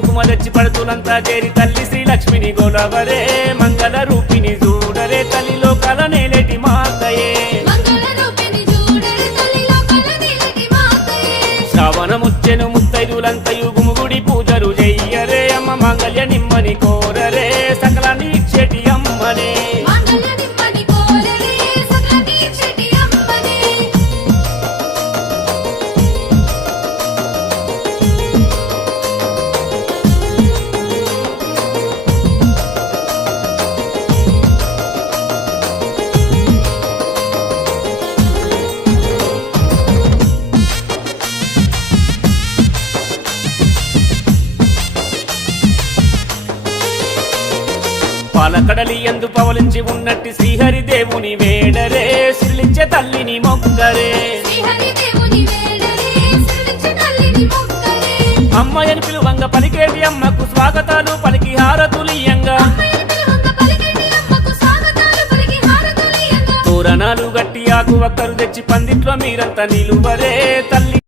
కుంకుమ తెచ్చి పడుతులంతా చేరి తల్లి శ్రీలక్ష్మిని గోలవరే మంగళ రూపిణి చూడరే తల్లి లోకాల నేలేటి మాతయే శ్రావణముచ్చెను ముత్తైదులంతయు గుముగుడి పూజలు చెయ్యరే అమ్మ మాంగళ్య నిమ్మని కోరరే సకలాన్ని ఇచ్చేటి అమ్మనే పాలకడలి ఎందు పవలించి ఉన్నట్టి శ్రీహరి దేవుని వేడరే సిరిలించే తల్లిని మొక్కరే అమ్మయని పిలువంగ పలికేటి అమ్మకు స్వాగతాలు పలికి హారతులియంగా తోరణాలు గట్టి ఆకు ఒక్కరు తెచ్చి పందిట్లో మీరంతా నిలువరే తల్లి